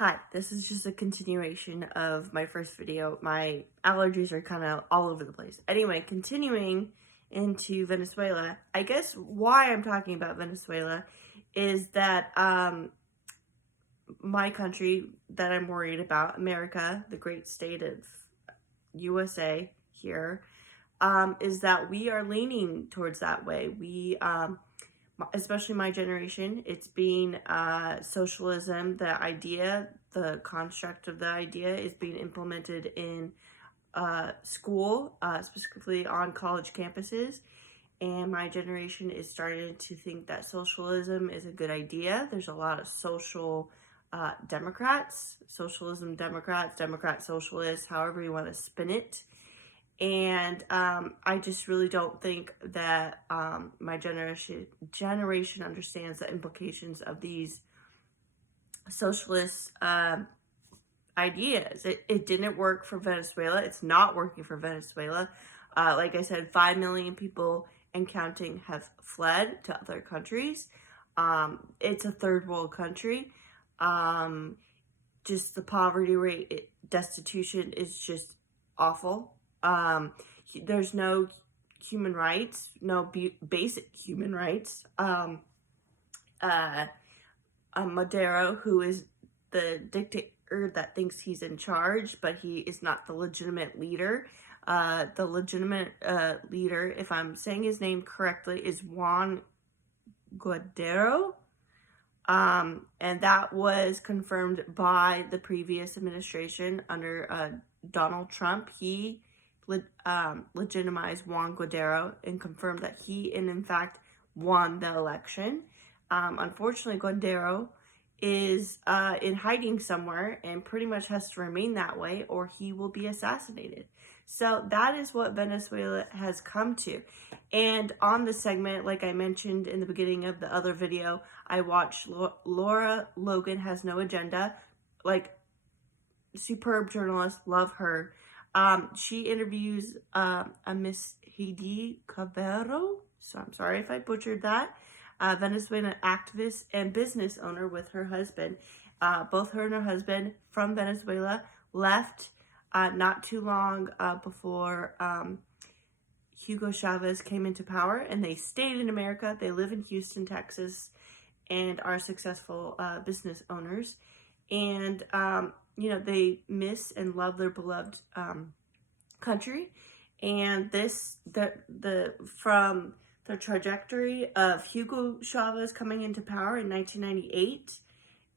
Hi, this is just a continuation of my first video. My allergies are kind of all over the place. Anyway, continuing into Venezuela, I guess why I'm talking about Venezuela is that my country that I'm worried about, America, the great state of USA here, is that we are leaning towards that way. Especially my generation, it's being socialism, the idea, the construct of the idea is being implemented in school, specifically on college campuses. And my generation is starting to think that socialism is a good idea. There's a lot of social Democrats, socialism Democrats, Democrat socialists, however you want to spin it. And I just really don't think that my generation understands the implications of these socialist ideas. It didn't work for Venezuela. It's not working for Venezuela. Like I said, 5 million people and counting have fled to other countries. It's a third world country. Just the poverty rate, destitution is just awful. There's no human rights, no basic human rights. Maduro, who is the dictator that thinks he's in charge, but he is not the legitimate leader. The legitimate leader, if I'm saying his name correctly, is Juan Guaidó. And that was confirmed by the previous administration under Donald Trump. He legitimized Juan Guaidó and confirmed that he, in fact, won the election. Unfortunately, Guaidó is in hiding somewhere and pretty much has to remain that way or he will be assassinated. So that is what Venezuela has come to. And on this segment, like I mentioned in the beginning of the other video, I watched Laura Logan Has No Agenda. Like, superb journalist, love her. She interviews a Miss Heidi Cavero, so I'm sorry if I butchered that, Venezuelan activist and business owner with her husband. Both her and her husband from Venezuela left not too long before Hugo Chavez came into power, and they stayed in America. They live in Houston, Texas, and are successful business owners. And they miss and love their beloved country. And from the trajectory of Hugo Chavez coming into power in 1998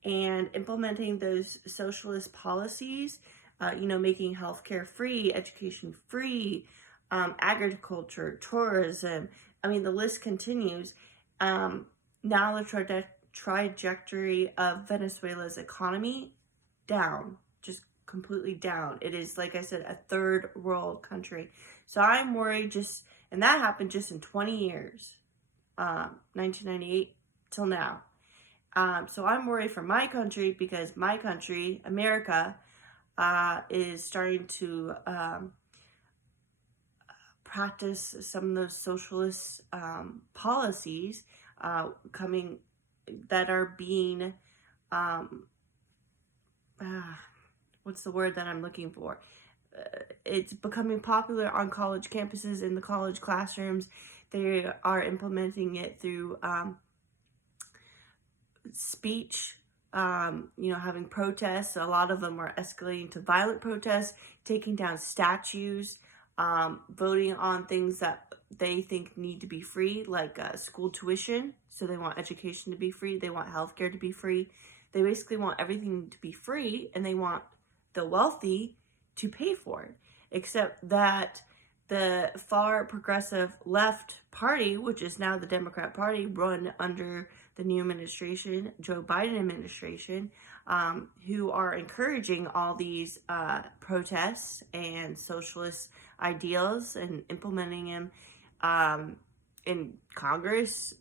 and implementing those socialist policies, making healthcare free, education free, agriculture, tourism. I mean, the list continues. Now the trajectory of Venezuela's economy down, just completely down. It is, like I said, a third world country. So I'm worried and that happened just in 20 years, 1998 till now. So I'm worried for my country because my country, America, is starting to practice some of those socialist policies that are being what's the word that I'm looking for? It's becoming popular on college campuses, in the college classrooms. They are implementing it through speech, having protests. A lot of them are escalating to violent protests, taking down statues, voting on things that they think need to be free, like school tuition. So they want education to be free. They want healthcare to be free. They basically want everything to be free, and they want the wealthy to pay for it. Except that the far progressive left party, which is now the Democrat Party, run under the new administration, Joe Biden administration, who are encouraging all these protests and socialist ideals and implementing them in Congress.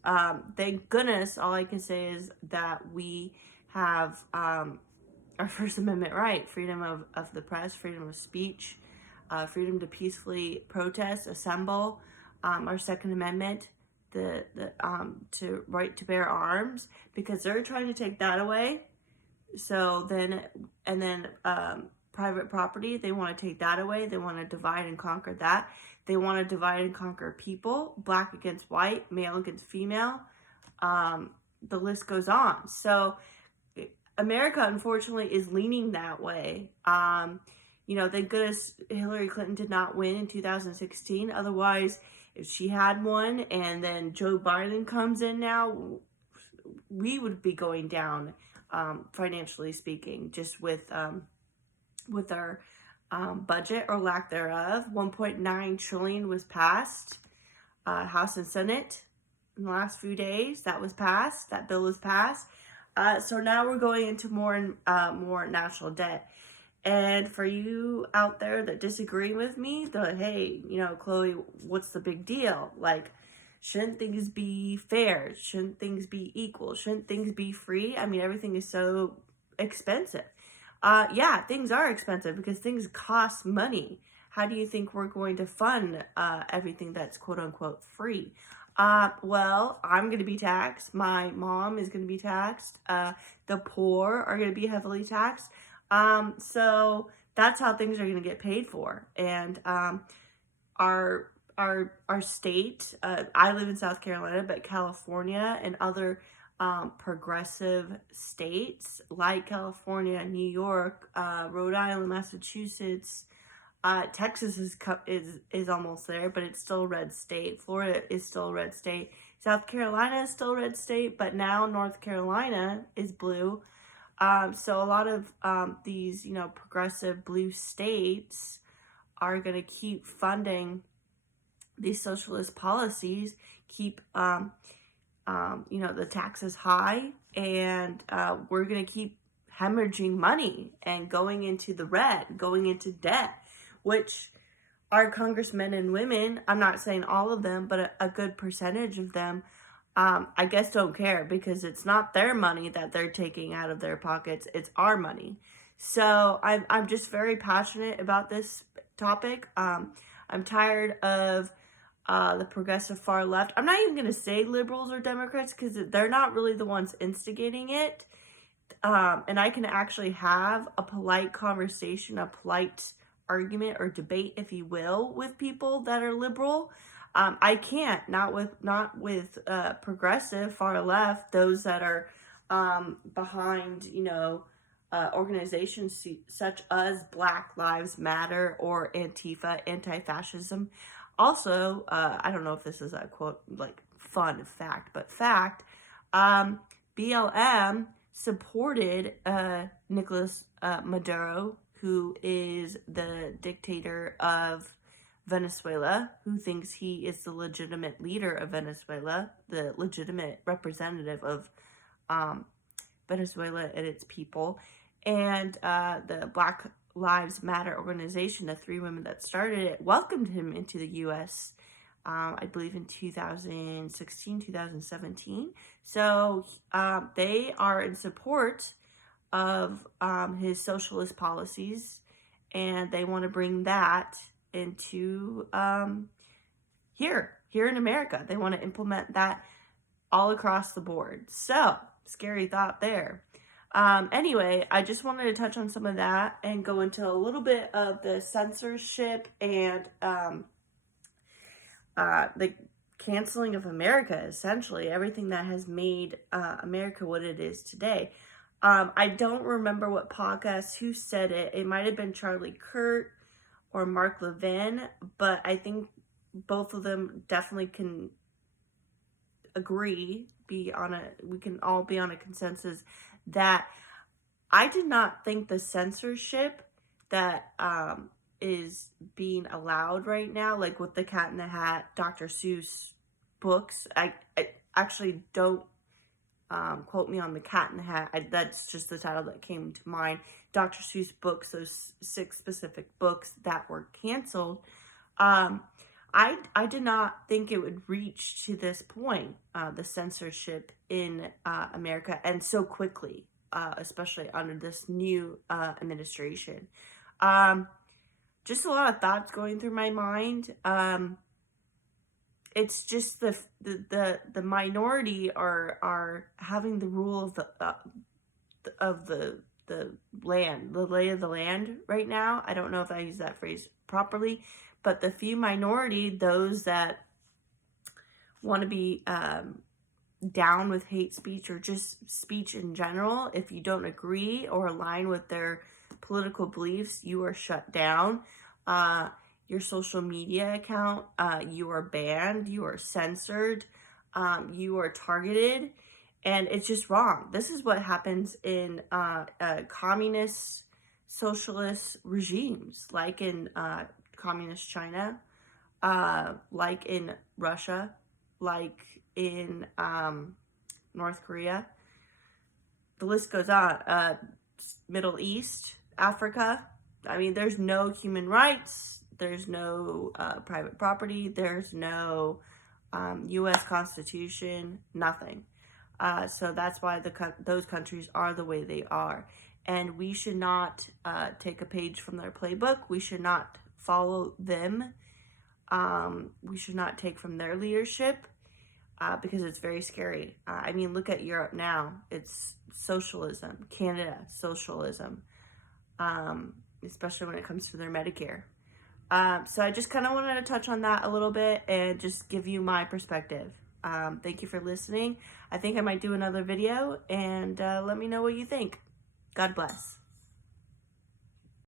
Thank goodness, all I can say is that we have our First Amendment right, freedom of the press, freedom of speech, freedom to peacefully protest, assemble, our Second Amendment, the right to bear arms, because they're trying to take that away. So then, and then private property, they want to take that away. They want to divide and conquer that. They want to divide and conquer people, black against white, male against female. The list goes on. So America, unfortunately, is leaning that way. Thank goodness Hillary Clinton did not win in 2016. Otherwise, if she had won and then Joe Biden comes in now, we would be going down, financially speaking, just with our budget or lack thereof. 1.9 trillion was passed, House and Senate in the last few days. That was passed. That bill was passed. So now we're going into more and more national debt. And for you out there that disagree with me, they're like, hey, Chloe, what's the big deal? Like, shouldn't things be fair? Shouldn't things be equal? Shouldn't things be free? I mean, everything is so expensive. Yeah, things are expensive because things cost money. How do you think we're going to fund everything that's quote unquote free? Well, I'm going to be taxed. My mom is going to be taxed. The poor are going to be heavily taxed. So that's how things are going to get paid for. And our state, I live in South Carolina, but California and other progressive states like California, New York, Rhode Island, Massachusetts, Texas is almost there, but it's still a red state. Florida is still a red state. South Carolina is still a red state, but now North Carolina is blue. So a lot of these, progressive blue states are going to keep funding these socialist policies, keep, the taxes high, and we're going to keep hemorrhaging money and going into the red, going into debt, which our congressmen and women, I'm not saying all of them, but a good percentage of them, I guess don't care because it's not their money that they're taking out of their pockets. It's our money. So I'm just very passionate about this topic. I'm tired of the progressive far left. I'm not even going to say liberals or Democrats because they're not really the ones instigating it. And I can actually have a polite conversation, a polite argument or debate, if you will, with people that are liberal. I can't, not with progressive far left, those that are behind, organizations such as Black Lives Matter or Antifa, anti-fascism. Also, I don't know if this is a quote, like fun fact, but fact, BLM supported Nicolas Maduro, who is the dictator of Venezuela, who thinks he is the legitimate leader of Venezuela, the legitimate representative of Venezuela and its people. And the Black Lives Matter organization, the three women that started it, welcomed him into the U.S., I believe in 2016, 2017. So they are in support of his socialist policies, and they want to bring that into here in America. They want to implement that all across the board. So, scary thought there. Anyway, I just wanted to touch on some of that and go into a little bit of the censorship and the canceling of America, essentially, everything that has made America what it is today. I don't remember what podcast, who said it. It might have been Charlie Kirk or Mark Levin, but I think both of them definitely can agree, we can all be on a consensus that I did not think the censorship that is being allowed right now, like with the Cat in the Hat, Dr. Seuss books, I actually don't quote me on the Cat in the Hat. That's just the title that came to mind. Dr. Seuss books, those 6 specific books that were canceled. I did not think it would reach to this point, the censorship in America, and so quickly, especially under this new administration. Just a lot of thoughts going through my mind. It's just the minority are having the rule of the land, the lay of the land right now. I don't know if I use that phrase properly, but the few minority, those that want to be down with hate speech or just speech in general, if you don't agree or align with their political beliefs, you are shut down. Your social media account, you are banned, you are censored, you are targeted, and it's just wrong. This is what happens in communist, socialist regimes, like in communist China, like in Russia, like in North Korea. The list goes on. Middle East, Africa. I mean, there's no human rights. There's no private property. There's no U.S. Constitution. Nothing. So that's why those countries are the way they are. And we should not take a page from their playbook. We should not follow them. We should not take from their leadership because it's very scary. I mean, look at Europe now. It's socialism. Canada, socialism. Especially when it comes to their Medicare. So I just kind of wanted to touch on that a little bit and just give you my perspective. Thank you for listening. I think I might do another video, and let me know what you think. God bless.